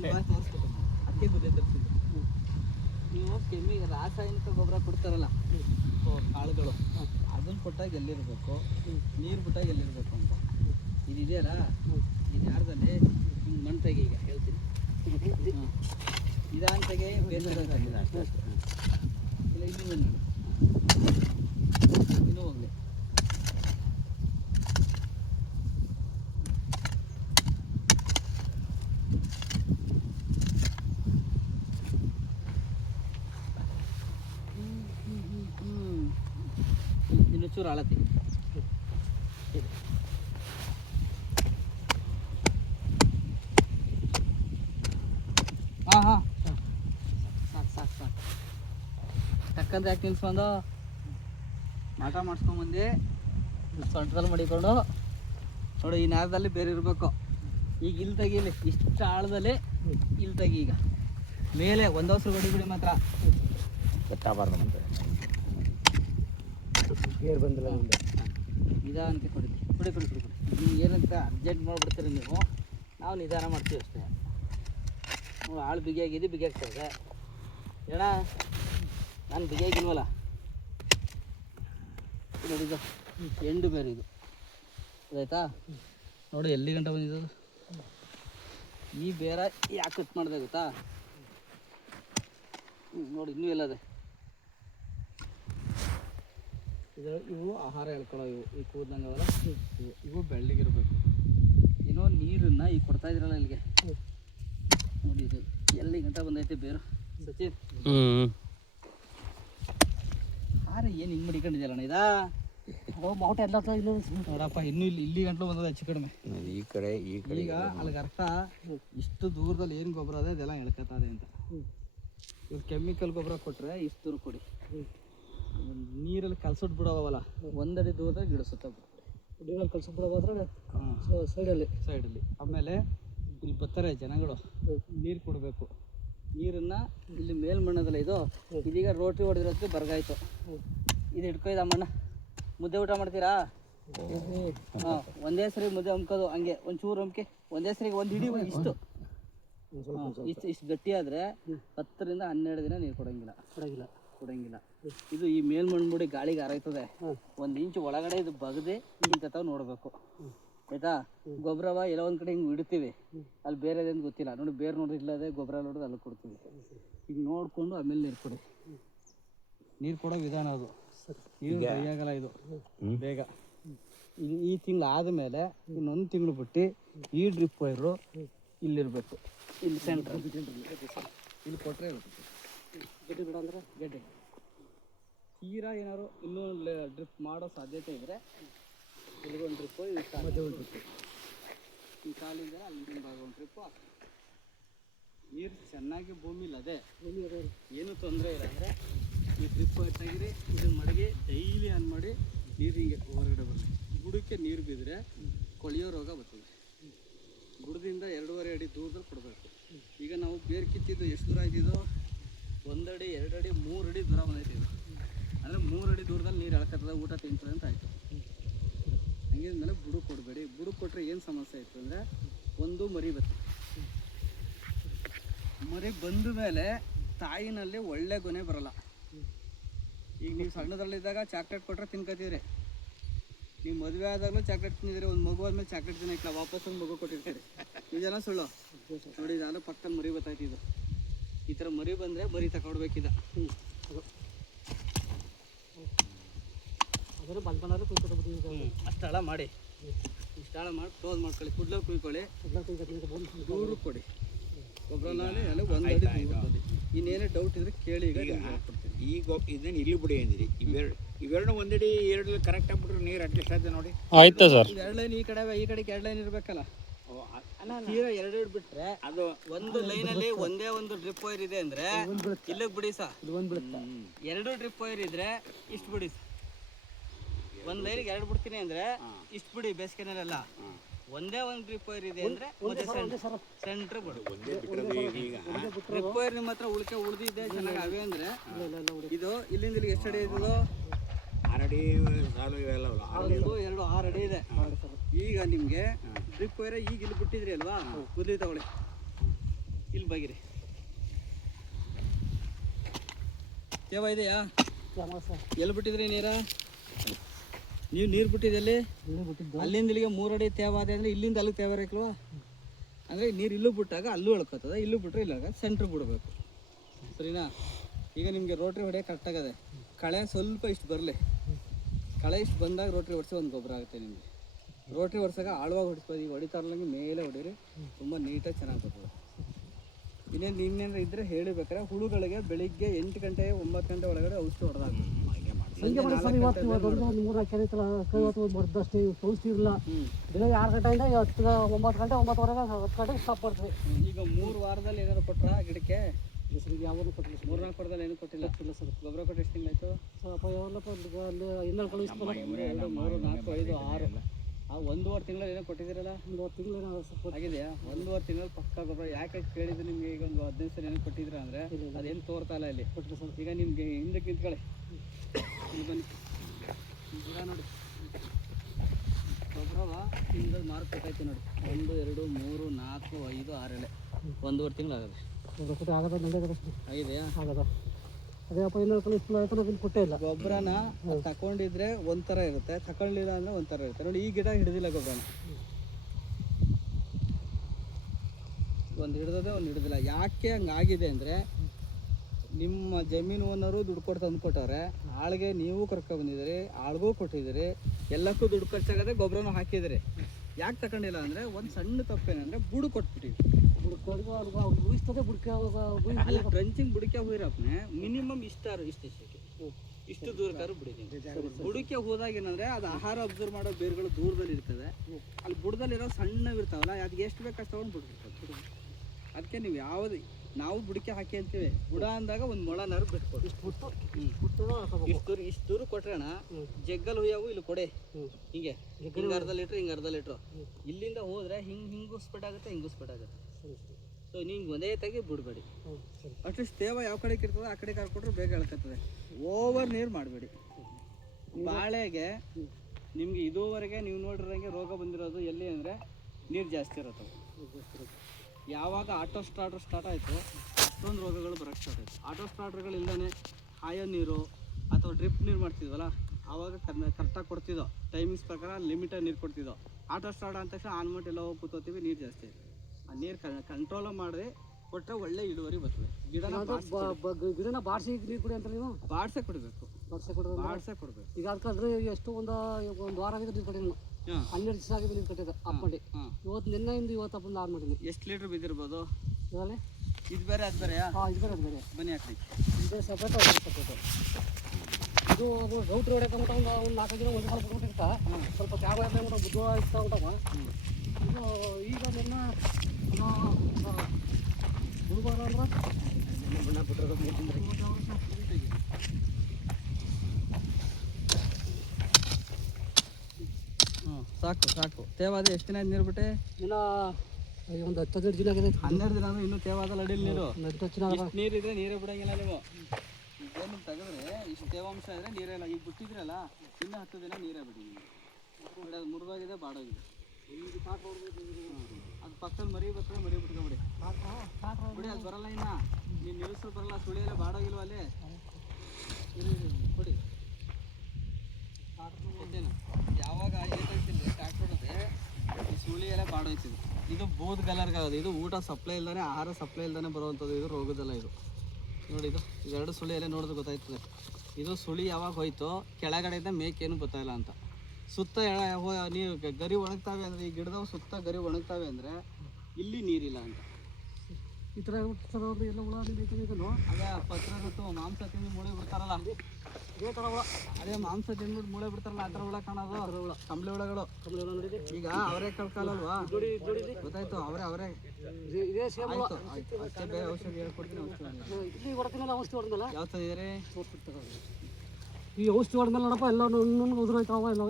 ಅದಕ್ಕೆ ನೀವು ಕೆಮ್ಮಿಗೆ ರಾಸಾಯನಿಕ ಗೊಬ್ಬರ ಕೊಡ್ತಾರಲ್ಲ ಓ, ಕಾಳುಗಳು ಅದನ್ನ ಕೊಟ್ಟಾಗ ಎಲ್ಲಿರ್ಬೇಕು? ನೀರು ಬಿಟ್ಟಾಗ ಎಲ್ಲಿರ್ಬೇಕು ಅಂತ. ಇದೆಯಲ್ಲ? ಇದು ಯಾರ್ದಲ್ಲಿ? ಹಿಂಗೆ ಮಣ್ಣು ತೆಗಿ ಈಗ ಹೇಳ್ತೀನಿ. ಹಾಂ ತೆಗೆ ಬೇರೆ ಇಲ್ಲ ಇನ್ನೂ ಇನ್ನೂ ಹೋಗ್ಲಿ. ಚೂರು ಆಳತಿ. ಹಾಂ ಹಾಂ. ಸಾಕು ಸಾಕು ಸಾಕು. ಟಕ್ಕಂತ ಯಾಕೆ ನಿಲ್ಸ್ಕೊಂಡು? ಮಾಟ ಮಾಡಿಸ್ಕೊಂಬಂದು ಸೊಂಟದಲ್ಲಿ ಮಡಿಕೊಂಡು. ನೋಡಿ, ಈ ನಾರದಲ್ಲಿ ಬೇರೆ ಇರಬೇಕು. ಈಗ ಇಲ್ಲಿ ತೆಗೀಲಿ ಇಷ್ಟು ಆಳದಲ್ಲಿ ಇಲ್ಲಿ ತೆಗಿ ಈಗ. ಮೇಲೆ ಒಂದವಸರು ಹೊಡಿಬಿಡಿ ಮಾತ್ರ. ಗೊತ್ತಾಗಬಾರ್ದು ಅಂತ ಏರ್ ಬಂದಿಲ್ಲ ನಿಧಾನಕ್ಕೆ ಕೊಡಿ ಕೊಡಿ ಕೊಡಿ ಕೊಡಿ ಕೊಡಿ. ನೀವು ಏನಂತ ಅರ್ಜೆಂಟ್ ಮಾಡಿಬಿಡ್ತೀರಿ ನೀವು ನಾವು ನಿಧಾನ ಮಾಡ್ತೀವಿ ಅಷ್ಟೇ. ನೋಡಿ ಆಳು ಬಿಗಿಯಾಗಿದೆ ಬಿಗಿಯಾಗ್ತದೆ. ಏಣ ನಾನು ಬಿಗಿಯಾಗಿಲ್ವಲ್ಲ? ನೋಡಿ ಇದು ಎಂಡು ಬೇರೆ ಇದು. ಆಯ್ತಾ ನೋಡಿ ಎಲ್ಲಿ ಗಂಟ ಬಂದಿದ್ದು? ಈ ಬೇರೆ ಯಾಕೆ ಕಟ್ ಮಾಡಿದೆ ಗೊತ್ತಾ? ನೋಡಿ ಇನ್ನೂ ಎಲ್ಲದೆ. ಇದು ಇವು ಆಹಾರ ಹೇಳ್ಕೊಳ್ಳೋ ಇವು ಈ ಕೂದಂಗೆ ಅವಲ್ಲ ಇವು ಇವು ಬೆಳ್ಳಗಿರ್ಬೇಕು ಏನೋ ನೀರನ್ನು ಈಗ ಕೊಡ್ತಾ ಇದ್ರಲ್ಲ ಇಲ್ಲಿಗೆ. ನೋಡಿ ಇದು ಎಲ್ಲಿ ಗಂಟ ಬಂದೈತೆ ಬೇರು. ಸಚಿನ್. ಆಹಾರ ಏನು ಹಿಂಗೆ ಮಡಿಕೊಂಡಿದ್ಯಲ್ಲ ಇದಾ? ಓ ಮೌಟ ಎಲ್ಲ ಇಲ್ಲ ನೋಡಪ್ಪ ಇನ್ನೂ ಇಲ್ಲಿ ಇಲ್ಲಿ ಗಂಟಲು ಬಂದದ ಹೆಚ್ಚು ಕಡಿಮೆ. ಈ ಕಡೆ ಈ ಕಡೆ ಈಗ ಅಲ್ಲಿಗೆ ಅರ್ಥ ಇಷ್ಟು ದೂರದಲ್ಲಿ ಏನು ಗೊಬ್ಬರ ಅದೇ ಅದೆಲ್ಲ ಎಳ್ಕತ್ತದೆ ಅಂತ. ಇವ್ರು ಕೆಮಿಕಲ್ ಗೊಬ್ಬರ ಕೊಟ್ಟರೆ ಇಷ್ಟು ದೂರ ಕೊಡಿ. ನೀರಲ್ಲಿ ಕಲ್ಸಿಟ್ ಬಿಡೋವಲ್ಲ ಒಂದಡಿ ದೂರದಾಗ ಗಿಡ ಸುತ್ತ ನೀರಲ್ಲಿ ಕಲ್ಸಿಟ್ ಬಿಡೋದಾದ್ರೆ ಸೈಡಲ್ಲಿ. ಸೈಡಲ್ಲಿ. ಆಮೇಲೆ ಇಲ್ಲಿ ಬರ್ತಾರೆ ಜನಗಳು. ನೀರು ಕೊಡಬೇಕು. ನೀರನ್ನ ಇಲ್ಲಿ ಮೇಲ್ಮಣ್ಣದಲ್ಲ ಇದು ಇದೀಗ ರೋಟ್ರಿ ಹೊಡೆದಿರೋದಕ್ಕೆ ಬರ್ಗಾಯ್ತು. ಇದು ಹಿಡ್ಕೊಯ್ದ ಮಣ್ಣ. ಮುದ್ದೆ ಊಟ ಮಾಡ್ತೀರಾ? ಹಾಂ ಒಂದೇ ಸರಿ ಮುದ್ದೆ ಹಮ್ಕೋದು ಹಂಗೆ. ಒಂಚೂರು ಹಮ್ಕೆ ಒಂದೇ ಸರಿ ಒಂದು ಹಿಡಿ ಇಷ್ಟು. ಇಷ್ಟು ಇಷ್ಟು ಗಟ್ಟಿ ಆದರೆ ಹತ್ತರಿಂದ ಹನ್ನೆರಡು ದಿನ ನೀರು ಕೊಡಂಗಿಲ್ಲ. ಕೊಡಂಗಿಲ್ಲ. ಕೊಡಂಗಿಲ್ಲ. ಇದು ಈ ಮೇಲ್ಮಣ್ಬುಡಿ ಗಾಳಿಗೆ ಹಾರೈತದೆ ಒಂದ್ ಇಂಚು ಒಳಗಡೆ ಇದು ಬಗದೆ ಇಂಥ ನೋಡಬೇಕು. ಆಯ್ತಾ? ಗೊಬ್ಬರವ ಎಲ್ಲ ಒಂದ್ ಕಡೆ ಹಿಂಗ್ ಇಡ್ತೀವಿ. ಅಲ್ಲಿ ಬೇರೆದೇನು ಗೊತ್ತಿಲ್ಲ. ನೋಡಿ ಬೇರೆ ನೋಡಿದ್ರೆ ಇಲ್ಲದೆ ಗೊಬ್ಬರ ನೋಡಿದ್ರೆ ಅಲ್ಲಿ ಕೊಡ್ತೀವಿ. ಈಗ ನೋಡ್ಕೊಂಡು ಆಮೇಲೆ ನೀರು ಕೊಡಿ. ನೀರು ಕೊಡೋ ವಿಧಾನ ಅದು. ನೀರು ಸರಿಯಾಗಲ್ಲ ಇದು. ಬೇಗ. ಈ ಈ ತಿಂಗಳು ಆದಮೇಲೆ ಇನ್ನೊಂದು ತಿಂಗಳು ಬಿಟ್ಟು ಈ ಡ್ರಿಪ್ ವೈರು ಇಲ್ಲಿರಬೇಕು. ಇಲ್ಲಿ ಸೆಂಟ್ರ್ ಇಲ್ಲಿ ಕೊಟ್ಟರೆ ಗೆಡ್ಡೆ ಬಿಡ ಅಂದ್ರೆ ಗೆಡ್ಡೆ. ತೀರಾ ಏನಾದ್ರು ಇನ್ನೂ ಡ್ರಿಪ್ ಮಾಡೋ ಸಾಧ್ಯತೆ ಇದ್ದರೆ ಇಲ್ಲಿಗೊಂದು ಡ್ರಿಪ್ಪು ಮಧ್ಯೆ ಒಂದು ಡ್ರಿಪ್ಪು ಈ ಕಾಲಿಂದ ಅಲ್ಲಿ ಭಾಗ ಒಂದು ಡ್ರಿಪ್ಪು ನೀರು ಚೆನ್ನಾಗಿ ಭೂಮಿಲಿ ಅದೇ. ಏನೂ ತೊಂದರೆ ಇಲ್ಲ ಅಂದರೆ ಈ ಡ್ರಿಪ್ ತೆಗಿರಿ ಇದನ್ನ ಮಡಗಿ ಡೈಲಿ ಆನ್ ಮಾಡಿ ನೀರು ಹಿಂಗೆ ಹೊರಗಡೆ ಬರಲಿ ಬುಡಕ್ಕೆ ನೀರು ಬಿದ್ದರೆ ಕೊಳೆಯೋ ರೋಗ ಬರ್ತದೆ. ಬುಡದಿಂದ ಎರಡೂವರೆ ಅಡಿ ದೂರದಲ್ಲಿ ಕೊಡಬೇಕು. ಈಗ ನಾವು ಬೇರೆ ಕಿತ್ತಿದ್ದು ಎಷ್ಟು ದೂರ ಆಯ್ತಿದ್ದು ಒಂದಡಿ ಎರಡು ಅಡಿ ಮೂರು ಅಡಿ ದೂರ ಬಂದೈತಿ ಇದು. ಅಂದರೆ ಮೂರಡಿ ದೂರದಲ್ಲಿ ನೀರು ಎಳ್ಕತ್ತದ, ಊಟ ತಿಂತದೆ ಅಂತ ಆಯಿತು. ಹಂಗಿದ್ಮೇಲೆ ಬುಡು ಕೊಡಬೇಡಿ. ಬುಡು ಕೊಟ್ಟರೆ ಏನು ಸಮಸ್ಯೆ ಆಯಿತು ಅಂದರೆ ಒಂದು ಮರಿ ಬತ್ತು. ಮರಿ ಬಂದ ಮೇಲೆ ತಾಯಿನಲ್ಲಿ ಒಳ್ಳೆ ಗೊನೆ ಬರಲ್ಲ. ಈಗ ನೀವು ಸಣ್ಣದ್ರಲ್ಲಿದ್ದಾಗ ಚಾಕ್ಲೇಟ್ ಕೊಟ್ಟರೆ ತಿನ್ಕೋತೀರಿ ನೀವು ಮದುವೆ ಆದಾಗಲೂ ಚಾಕ್ಲೇಟ್ ತಿಂದಿದ್ರೆ ಒಂದು ಮಗು ಆದ್ಮೇಲೆ ಚಾಕ್ಲೇಟ್ ತಿನ್ನಕ್ಕಿಲ್ಲ ವಾಪಸ್ ಒಂದು ಮಗು ಕೊಟ್ಟಿರ್ತೀರಿ. ಇದೆಲ್ಲ ಸುಳ್ಳು. ನೋಡಿ, ಇದೆಲ್ಲ ಪಕ್ಕದ ಮರಿ ಬರ್ತೈತಿ ಇದು. ಈ ಥರ ಮರಿ ಬಂದರೆ ಮರಿ ತಗೊಡ್ಬೇಕಿದ ಅಷ್ಟಳ ಮಾಡಿ. ಇಷ್ಟಳ ಮಾಡಿ ಕ್ಲೋಸ್ ಮಾಡ್ಕೊಳ್ಳಿ. ಕುಡ್ಲ ಕುಯ್ಕೊಳ್ಳಿ. ದೂರು ಕೊಡಿ. ಗೊಬ್ಬರನಾಲೆ ಎಲ್ಲ ಒಂದು ಅಡಿ ಇನ್ನೇನೇ ಡೌಟ್ ಇದ್ರೆ ಕೇಳಿ ಈಗ. ಈಗ ಇದನ್ನ ಇಲ್ಲಿ ಬಿಡಿ ಅಂದಿರಿ. ಇವೆರಡು ಇವೆರಡು ಒಂದಡಿ ಎರಡು ಕರೆಕ್ಟ್ ಆಗ್ಬಿಟ್ರೆ ನೀರು ಅಡ್ಜಸ್ಟ್ ಆಯ್ತು ನೋಡಿ? ಆಯ್ತಾ ಸರ್. ಇದು ಎರಡು ಲೈನ್ ಈ ಕಡೆ ಈ ಕಡೆಗೆ ಎರಡು ಲೈನ್ ಇರಬೇಕಲ್ಲ. ತೀರಾ ಎರಡು ಎರಡು ಬಿಟ್ರೆ ಅದು ಒಂದು ಲೈನಲ್ಲಿ ಒಂದೇ ಒಂದು ಡ್ರಿಪ್ ವೈರ್ ಇದೆ ಅಂದ್ರೆ ಇಲ್ಲಿಗೆ ಬಿಡಿ ಸಾ ಎರಡು ಡ್ರಿಪ್ ವೈರ್ ಇದ್ರೆ ಇಷ್ಟು ಬಿಡಿ ಒಂದ್ ಲೈನಿಗೆ ಎರಡು ಬಿಡ್ತೀನಿ ಅಂದ್ರೆ ಇಷ್ಟು ಬಿಡಿ ಬೇಸಿಗೆನಲ್ಲ ಒಂದೇ ಒಂದು ಡ್ರಿಪ್ ವೈರ್ ಇದೆ ಅಂದ್ರೆ ಸೆಂಟ್ರ್ ಬಿಡು. ಡ್ರಿಪ್ ವೈರ್ ನಿಮ್ಮ ಹತ್ರ ಉಳಿಕೆ ಉಳಿದಿದೆ ಚೆನ್ನಾಗಿ ಅವೇ ಅಂದ್ರೆ ಇದು ಇಲ್ಲಿಂದ ಇಲ್ಲಿಗೆ ಎಷ್ಟು ಅಡಿ ಇದ್ದು ಆರಡಿ ಸಾಲು ಇವೆಲ್ಲ ಅಲ್ಲ ಒಂದು ಎರಡು ಆರು ಅಡಿ ಇದೆ. ಈಗ ನಿಮಗೆ ಡ್ರಿಪ್ ವೈರ ಈಗ ಇಲ್ಲಿ ಬಿಟ್ಟಿದ್ರಿ ಅಲ್ವಾ? ಕುದ್ಲಿ ತಗೊಳ್ಳಿ. ಇಲ್ಲಿ ಬಗಿರಿ. ತೇವ ಇದೆಯಾ? ಎಲ್ಲಿ ಬಿಟ್ಟಿದ್ರಿ ನೀರ? ನೀವು ನೀರು ಬಿಟ್ಟಿದ್ದಲ್ಲಿ ಅಲ್ಲಿಂದ ಇಲ್ಲಿಗೆ ಮೂರು ಅಡಿ ತೇವ ಅದೇ ಅಂದರೆ ಇಲ್ಲಿಂದ ಅಲ್ಲಿ ತೇವ ಇರಕ್ಲ್ವಾ ಅಂದರೆ ನೀರು ಇಲ್ಲೂ ಬಿಟ್ಟಾಗ ಅಲ್ಲೂ ಎಳ್ಕೊತದ ಇಲ್ಲೂ ಬಿಟ್ರೆ ಇಲ್ಲಾಗ ಸೆಂಟ್ರ್ ಬಿಡಬೇಕು. ಸರಿನಾ? ಈಗ ನಿಮಗೆ ರೋಟ್ರಿ ಹೊಡೆಯೋಕೆ ಕರೆಕ್ಟಾಗದೆ ಕಳೆ ಸ್ವಲ್ಪ ಇಷ್ಟು ಬರಲಿ. ಕಳೆ ಇಷ್ಟು ಬಂದಾಗ ರೋಟ್ರಿ ಹೊಡ್ಸಿ ಒಂದು ಗೊಬ್ಬರ ಆಗುತ್ತೆ ನಿಮಗೆ. ರೋಟ್ರಿ ಹೊಡ್ಸಾಗ ಆಳವಾಗಿ ಹೊಡಿಸ್ಬೋದು ಈಗ ಹೊಡಿತಾರಲ್ಲಂಗೆ ಮೇಲೆ ಹೊಡೀರಿ ತುಂಬ ನೀಟಾಗಿ ಚೆನ್ನಾಗಿ ಬರ್ತದೆ ಇನ್ನೇನು ಇನ್ನೇನು ಇದ್ದರೆ ಹೇಳಬೇಕಾದ್ರೆ ಹುಳುಗಳಿಗೆ ಬೆಳಿಗ್ಗೆ ಎಂಟು ಗಂಟೆ ಒಂಬತ್ತು ಗಂಟೆ ಒಳಗಡೆ ಔಷಧಿ ಹೊಡೆದಾಗ ಸಂಜೆ ಮಾಡಿ ಸರ್ ಇವತ್ತು ಒಂದು ಮೂರು ಕೆರೆ ಐತಲ್ಲ ಇವತ್ತು ಒಂದು ಬರ್ದಷ್ಟೇ ತೋರಿಸ್ತಿರಲಿಲ್ಲ. ಬೆಳಗ್ಗೆ ಆರು ಗಂಟೆಯಿಂದ ಇವತ್ತು ಒಂಬತ್ತು ಗಂಟೆ ಒಂಬತ್ತುವರೆಗೆ ಹತ್ತು ಗಂಟೆಗೆ ಸ್ಟಾಪ್ ಮಾಡ್ತೀವಿ. ಈಗ ಮೂರು ವಾರದಲ್ಲಿ ಏನಾದ್ರು ಕೊಟ್ರ ಗಿಡಕ್ಕೆ ಹೆಸರಿಗೆ ಕೊಟ್ಟಿಲ್ಲ ಮೂರು ನಾಲ್ಕು ಏನು ಕೊಟ್ಟಿಲ್ಲ? ಸರ್. ಗೊಬ್ಬರ ಕೊಟ್ಟು ಎಷ್ಟು ತಿಂಗಳಾಯ್ತು? ಸರ್ ಅಪ್ಪ ಯಾವಲ್ಲಪ್ಪ ಅಲ್ಲಿ ಇನ್ನೊಂದು ಕಳಿಸ್ತಾರೆ ಎರಡು ಮೂರು ನಾಲ್ಕು ಐದು ಆರು. ಆ ಒಂದೂವರೆ ತಿಂಗಳಲ್ಲಿ ಏನೋ ಕೊಟ್ಟಿದ್ದೀರಲ್ಲ? ಒಂದೂವರೆ ತಿಂಗಳು ಸಪೋರ್ಟ್ ಆಗಿದೆಯಾ ಒಂದೂವರೆ ತಿಂಗಳು ಪಕ್ಕ ಗೊಬ್ಬರ. ಯಾಕೆ ಕೇಳಿದ್ರೆ ನಿಮಗೆ ಈಗ ಒಂದು ಹದಿನೈದು ಸಲ ಏನೋ ಕೊಟ್ಟಿದ್ದೀರ ಅಂದರೆ ಅದೇನು ತೋರ್ತಾ ಇಲ್ಲ ಇಲ್ಲಿ. ಸರ್. ಈಗ ನಿಮಗೆ ಹಿಂದಕ್ಕೆ ನಿಂತ್ಕೊಳ್ಳಿ. ಇಲ್ಲಿ ಬನ್ನಿ. ಗಿಡ ನೋಡಿ. ಗೊಬ್ಬರ ತಿಂಗಳು ಮಾರ್ಕ್ ಕೊಟ್ಟೈತೆ ನೋಡಿ. ಒಂದು ಎರಡು ಮೂರು ನಾಲ್ಕು ಐದು ಆರು ಎಲೆ. ಒಂದೂವರೆ ತಿಂಗಳು ಆಗದೆ ಒಂದು ಆಗದ ನಡೆಯೋದು ಸರ್ ಆಗಿದೆಯಾ ಆಗದ. ಅದೇ ಅಪ್ಪ ಇನ್ನೊಂದು ಕಳಿಸ್ತಿಲ್ಲ ಆಯ್ತು ನಾವು ಇಲ್ಲಿ ಕೊಟ್ಟೇ ಇಲ್ಲ. ಗೊಬ್ಬರನ ತಕೊಂಡಿದ್ರೆ ಒಂಥರ ಇರುತ್ತೆ. ತಕೊಂಡಿಲ್ಲ ಅಂದ್ರೆ ಒಂಥರ ಇರುತ್ತೆ. ನೋಡಿ ಈ ಗಿಡ ಹಿಡಿದಿಲ್ಲ ಗೊಬ್ಬರನ. ಒಂದು ಹಿಡ್ದದೆ ಒಂದು ಹಿಡಿದಿಲ್ಲ. ಯಾಕೆ ಹಂಗಾಗಿದೆ ಅಂದರೆ ನಿಮ್ಮ ಜಮೀನು ಓನರು ದುಡ್ಡು ಕೊಟ್ಟು ತಂದು ಕೊಟ್ಟವ್ರೆ. ಆಳ್ಗೆ ನೀವು ಕರ್ಕೊ ಬಂದಿದ್ದೀರಿ ಆಳ್ಗೂ ಕೊಟ್ಟಿದ್ದೀರಿ. ಎಲ್ಲಕ್ಕೂ ದುಡ್ಡು ಖರ್ಚಾಗದೆ ಗೊಬ್ಬರನೂ ಹಾಕಿದಿರಿ ಯಾಕೆ ತಗೊಂಡಿಲ್ಲ ಅಂದರೆ ಒಂದು ಸಣ್ಣ ತಪ್ಪೇನಂದರೆ ಬುಡು ಕೊಟ್ಬಿಟ್ಟಿವಿ ಬುಡ್ಕೆ ಅಲ್ಲ ಟ್ರಂಚಿಂಗ್ ಬುಡಕೆ ಹೋಗಿರಪ್ಪನೆ ಮಿನಿಮಮ್ ಇಷ್ಟಾರು ಇಷ್ಟು ಇಷ್ಟಕ್ಕೆ ಇಷ್ಟು ದೂರಕ್ಕಾರು ಬಿಡಿದೀನಿ ಬುಡಕ್ಕೆ ಹೋದಾಗ ಏನಂದ್ರೆ ಅದು ಆಹಾರ ಅಬ್ಸರ್ವ್ ಮಾಡೋ ಬೇರುಗಳು ದೂರದಲ್ಲಿ ಇರ್ತದೆ ಅಲ್ಲಿ ಬುಡದಲ್ಲಿರೋ ಸಣ್ಣವಿರ್ತಾವಲ್ಲ ಅದಕ್ಕೆ ಎಷ್ಟು ಬೇಕು ಅಷ್ಟು ತಗೊಂಡು ಅದಕ್ಕೆ ನೀವು ಯಾವ್ದು ನಾವು ಬುಡಕೆ ಹಾಕಿ ಅಂತೀವಿ. ಬುಡ ಅಂದಾಗ ಒಂದು ಮೊಳನಾರು ನರು ಬಿಟ್ಕೊಡಿ. ಇಷ್ಟು ಬಿಟ್ಟು ಇಷ್ಟು ದೂರ ಇಷ್ಟು ದೂರ ಕೊಟ್ರಣ ಹ್ಞೂ ಜಗ್ಗಲ್ ಹೋಯಾವು ಇಲ್ಲಿ ಕೊಡೆ. ಹಿಂಗೆ. ಹಿಂಗೆ ಅರ್ಧ ಲೀಟ್ರ್ ಹಿಂಗೆ ಅರ್ಧ ಲೀಟ್ರು. ಇಲ್ಲಿಂದ ಹೋದ್ರೆ ಹಿಂಗೆ ಹಿಂಗೂ ಸ್ಪೀಡ್ ಆಗುತ್ತೆ ಹಿಂಗೂ ಸ್ಪೀಡ್ ಆಗುತ್ತೆ. ಸರಿ ಸರಿ. ಸೊ ನಿಂಗೆ ಒಂದೇ ತೆಗಿ ಬಿಡಬೇಡಿ. ಹ್ಞೂ ಸರಿ. ಅಟ್ಲೀಸ್ಟ್ ತೇವ ಯಾವ ಕಡೆಗೆ ಇರ್ತದೆ ಆ ಕಡೆ ಕರ್ಕೊಟ್ರೆ ಬೇಗ ಎಳ್ಕತ್ತದೆ. ಓವರ್ ನೀರು ಮಾಡಬೇಡಿ. ಬಾಳೆಗೆ ನಿಮ್ಗೆ ಇದುವರೆಗೆ ನೀವು ನೋಡಿರಂಗೆ ರೋಗ ಬಂದಿರೋದು ಎಲ್ಲಿ ಅಂದರೆ ನೀರು ಜಾಸ್ತಿ ಇರುತ್ತೆ. ಯಾವಾಗ ಆಟೋ ಸ್ಟಾರ್ಟರ್ ಸ್ಟಾರ್ಟ್ ಆಯಿತು ಅಷ್ಟೊಂದು ರೋಗಗಳು ಬರೋಕ್ಕೆ ಸ್ಟಾರ್ಟ್ ಆಯಿತು. ಆಟೋ ಸ್ಟಾರ್ಟರ್ಗಳು ಇಲ್ಲದೇ ಹಾಯೋ ನೀರು ಅಥವಾ ಡ್ರಿಪ್ ನೀರು ಮಾಡ್ತಿದ್ವಲ್ಲ ಆವಾಗ ಕರ್ನ ಕರೆಕ್ಟಾಗಿ ಕೊಡ್ತಿದ್ದೋ ಟೈಮಿಂಗ್ಸ್ ಪ್ರಕಾರ ಲಿಮಿಟಾಗಿ ನೀರು ಕೊಡ್ತಿದ್ದೋ ಆಟೋ ಸ್ಟಾರ್ಟ್ ಆದ ತಕ್ಷಣ ಆನ್ ಮಾಡಿ ಎಲ್ಲ ಹೋಗಿ ಕೂತೋತೀವಿ ನೀರು ಜಾಸ್ತಿ ಆಯ್ತು. ನೀರು ಕಂಟ್ರೋಲ್ ಮಾಡಿದ್ರೆ ಕೊಟ್ಟರೆ ಒಳ್ಳೆ ಇಳುವರಿ ಬರ್ತದೆ. ಗಿಡನ ಗಿಡನ ಬಾಡಿಸಿ ನೀರು ಕುಡಿ ಅಂತ ನೀವು? ಬಾಡ್ಸೇ ಕೊಡಬೇಕು. ಬಾಡಿಸಿ ಕೊಡೋದು ಬಾಡ್ಸೇ ಕೊಡಬೇಕು. ಈಗ ಅದಕ್ಕಾದ್ರೆ ಎಷ್ಟು ಒಂದು ಒಂದು ವಾರ ಆಗಿದೆ ನೀರು ಕಟ್ಟಿಲ್ಲ ಹಾಂ. ಹನ್ನೆರಡು ದಿವಸ ಆಗಿದೆ ನೀರು ಕಟ್ಟಿದೆ ಅಪ್ ಮಾಡಿ ಹಾಂ. ಇವತ್ತು ನಿನ್ನೆಯಿಂದ ಇವತ್ತು ಅಪ್ ಆನ್ ಮಾಡೀನಿ ಎಷ್ಟು ಲೀಟ್ರ್ ಬಿದ್ದಿರ್ಬೋದು? ಇದು ಬೇರೆ ಅದು ಬೇರೆಯಾ? ಹಾಂ ಇದು ಬೇರೆ ಅದು ಬೇರೆ. ಬನ್ನಿ ಹಾಕ್ಲಿ ಇದೇ ಸಪ್ರೇಟ್ ಸಪ್ರೇಟ್ ಇದು ಅದು ರೋಡ್ ಒಂದು ಒಂದು ನಾಲ್ಕು ದಿನ ಒಂದು ಕಾಲ ಬಿಟ್ಬಿಟ್ಟಿರ್ತ ಸ್ವಲ್ಪ ಜಾಗ ಒಂದು ಬುದ್ಧ ಇರ್ತಾ ಉಂಟವ ಇದು ಈಗ ನಿನ್ನ ಹುಡುಗರ ಅಂದ್ರೆ ಬಣ್ಣ ಬಿಟ್ಟಿರೋದು ಹ್ಞೂ ಸಾಕು ಸಾಕು. ತೇವಾದ ಎಷ್ಟು ದಿನ ಆಯ್ತು ನೀರು ಬಿಟ್ಟೆ? ದಿನ ಒಂದು ಹತ್ತು ಹದಿನೈದು ದಿನ ಆಗಿದೆ. ಹನ್ನೆರಡು ದಿನ ಇನ್ನು ಇನ್ನೂ ತೇವಾದ ಅಡಿಲಿ ನೀರು. ಹತ್ತು ಆಗಿದೆ. ನೀರಿದ್ರೆ ನೀರೇ ಬಿಡಂಗಿಲ್ಲ ನೀವು. ತೆಗೆದ್ರೆ? ಇಷ್ಟು ತೇವಾಂಶ ಇದ್ರೆ ನೀರೇ ಇಲ್ಲ ಈಗ ಬಿಟ್ಟಿದ್ರಲ್ಲ, ಇನ್ನು ಹತ್ತು ದಿನ ನೀರೇ ಬಿಡಿ ನೀವು ನೋಡಿ ಅದು ಮುರಿದೋಗಿದೆ, ಬಾಡೋಗಿದೆ. ಅದು ಪಕ್ಕದಲ್ಲಿ ಮರಿ ಬರ್ತದೆ, ಮರಿ ಬಿಟ್ಕೊಬಿಡಿ. ಬಿಡಿ, ಅದು ಬರಲ್ಲ ಇನ್ನ. ನೀನು ನಿಲ್ಲಿಸೋ ಬರಲ್ಲ ಸುಳಿ ಎಲ್ಲ ಬಾಡೋಗಿಲ್ವ ಅಲ್ಲಿ? ಕೊಡಿ? ಯಾವಾಗ ಟ್ರ್ಯಾಕ್ಟರ್ ಈ ಸುಳಿ ಎಲ್ಲ ಬಾಡೋಯ್ತಿದೆ. ಇದು ಬೂದ್ ಕಲರ್ಗೆ ಆಗೋದು. ಇದು ಊಟ ಸಪ್ಲೈ ಇಲ್ದಾನೆ, ಆಹಾರ ಸಪ್ಲೈ ಇಲ್ದಾನೆ ಬರುವಂಥದ್ದು. ಇದು ರೋಗದಲ್ಲ ಇದು. ನೋಡಿ ಇದು ಎರಡು ಸುಳಿ ಎಲ್ಲ ನೋಡಿದ್ರೆ ಗೊತ್ತಾಯ್ತದೆ ಇದು ಸುಳಿ ಯಾವಾಗ ಹೋಯ್ತು ಕೆಳಗಡೆಯಿಂದ ಮೇಕೇನು ಗೊತ್ತಾಯಿಲ್ಲ ಅಂತ. ಸುತ್ತ ಗ- ಗರಿ ಒಣಗ್ತಾವೆ ಅಂದರೆ ಈ ಗಿಡದವು ಸುತ್ತ ಗರಿ ಒಣಗ್ತಾವೆ ಅಂದರೆ ಇಲ್ಲಿ ನೀರಿಲ್ಲ ಅಂತ. ಈ ಥರ ಎಲ್ಲ ಹುಳ ಅದೇ ಪತ್ರ ಮತ್ತು ಮಾಂಸ ತಿಂದು ಮೂಳೆ ಬಿಡ್ತಾರಲ್ಲ. ಇದೇ ಥರ ಹುಳ. ಅದೇ ಮಾಂಸ ತಿಂದ್ಬಿಟ್ಟು ಮೂಳೆ ಬಿಡ್ತಾರಲ್ಲ ಆ ಥರ ಹುಳ ಕಾಣೋದು. ಹುಳ. ಕಂಬಳಿ ಹುಳಗಳು. ಕಮ್ಮಿ ಹುಳ ನೋಡಿದೆ ಈಗ ಅವರೇ ಕಳ್ಕಲ್ವಾ ಜೋಡಿ ಗೊತ್ತಾಯ್ತು ಅವರೇ ಅವರೇ. ಇದೇ- ಸೇಮ್ ಹುಳ. ಅಷ್ಟೇ ಬೇರೆ ಔಷಧಿ ಹೇಳ್ಕೊಡ್ತೀನಿ ಔಷಧಿ ಹೊಡೆದು. ಇಲ್ಲಿ ಹೊಡ್ತೀನಲ್ಲ ಔಷಧಿ ಹೊಡೆದ್ಮೇಲೆ? ಯಾವ ತಂದಿದ್ದೀರಿ ಈ ಔಷಧಿ ಹೊಡೆದ್ಮೇಲೆ ನೋಡಪ್ಪ ಎಲ್ಲ ನುಣ್ಣಗೆ ಉದುರೋಯ್ತಾವ ಎಲ್ಲ